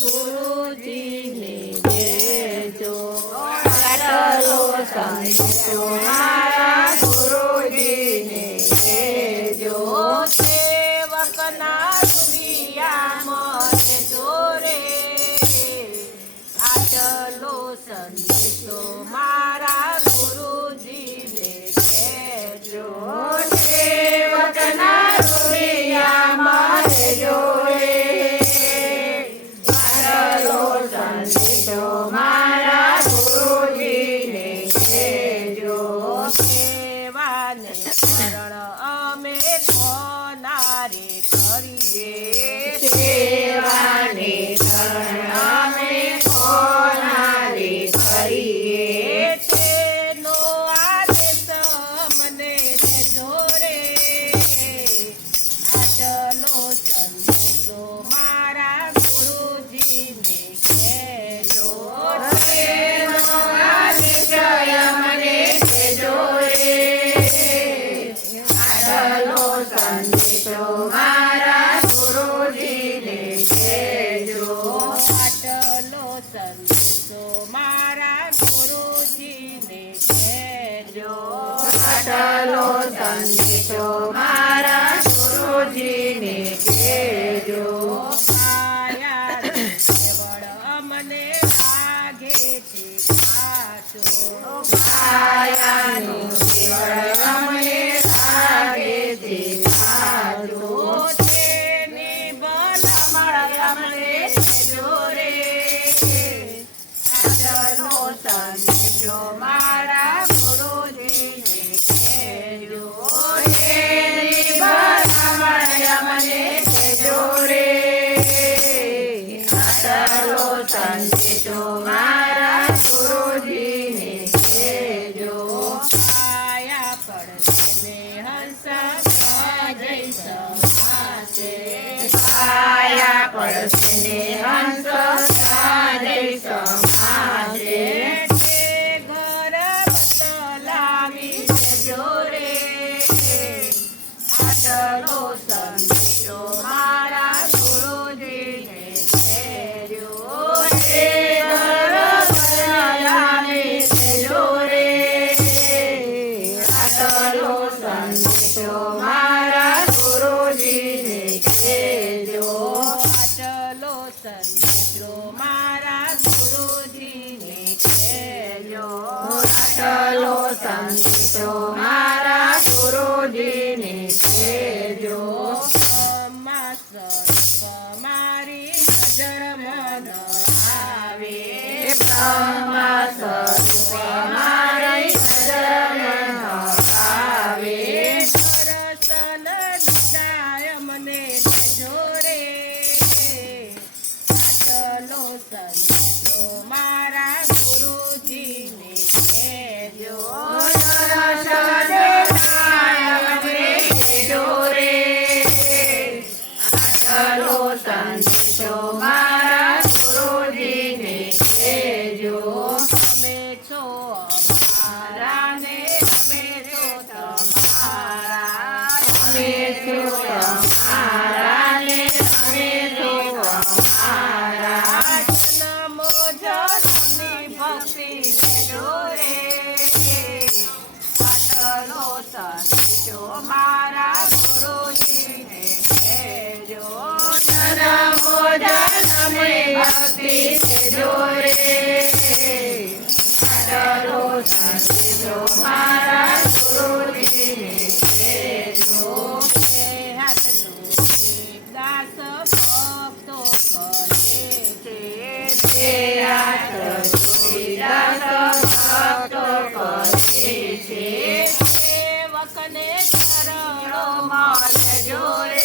ગુરુજીને દેજો આટલો સંદેશો મારા ગુરુજીને દેજો સેવકના રૂપિયા મળે જોરે આટલો સંદેશો મારા ગુરુજીને દેજો સેવકના રૂપિયા મળે જોરે આટલો સંદેશો મારા ગુરુજીને દેજો સેવાને શરણ અમે કોનારે કરીએ સેવાને શરણ અમે કોનારે કરીએ તેનો આદેશ અમને દેજો રે આટલો સંદેશો મારા ગુરુજીને કહેજો તેનો આદેશ અમને દેજો રે આટલો સંદેશો મારા ગુરુજીને કહેજો આટલો સંદેશો મારા ગુરુજીને કહેજો આટલો સંદેશો મારા ગુરુજીને કહેજો આયા કેવળ અમને લાગે છે ખાચો આયાનો કેવળ અમને લાગે છે ખાચો તેની ભલામણ અમને દેજો રે આટલો સંદેશો મારા ગુરુજીને કહેજો તેની ભલામણ અમને દેજો રે આટલો સંદેશો મારા ગુરુજીને કહેજો આયા પડશે ને હંસ જય સમાસે આયા પડશે ને હંસ જય સમાસે તે ઘર બતલાવી દેજો રે આટલો સંદેશો મારા ગુરુજીને કહેજો તે ઘર બતલાવી દેજો રે આટલો સંદેશો મારા ગુરુજીને કહેજો આટલો સંદેશો મારા ગુરુજીને કહેજો આટલો સંદેશો મારા ગુરુજીને કહેજો બ્રહ્મા સ્વરૂપ મારી નજરમાં ન આવે બ્રહ્મા સ્વરૂપ મારી નજરમાં ન આવે દર્શન દીદાય મને દેજો રે આટલો સંદેશો મારા ગુરુજીને કહેજો દર્શન દીદાય મને દેજો રે આટલો સંદેશો મારા ગુરુજીને કહેજો અમે છો અમારા ને અમે છો તમારા અમે છો તમારા ને અમે છો અમારા જન્મો જન્મની ભક્તિ દેજો રે આટલો સંદેશો મારા ગુરુજીને કહેજો જન્મો જન્મની ભક્તિ દેજો રે આટલો સંદેશો મારા ગુરુજીને કહેજો હાથ જોડી દાસ ભક્તો કરે છે તે હાથ જોડી દાસ ભક્તો કરે છે સેવકને ચરણોમાં લેજો રે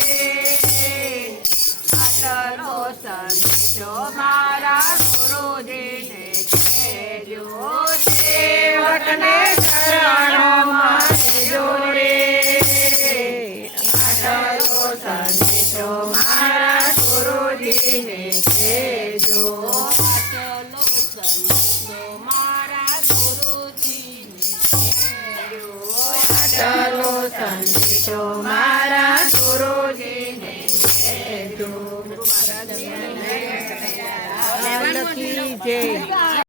આટલો સંદેશો મારા ગુરુજીને કહેજો સેવકને ચરણોમાં લેજો રે આટલો સંદેશો મારા ગુરુજીને કહેજો આટલો સંદેશો મારા ગુરુજીને કહેજો આટલો સંદેશો મારા ગુરુજીને કહેજો. કી જય.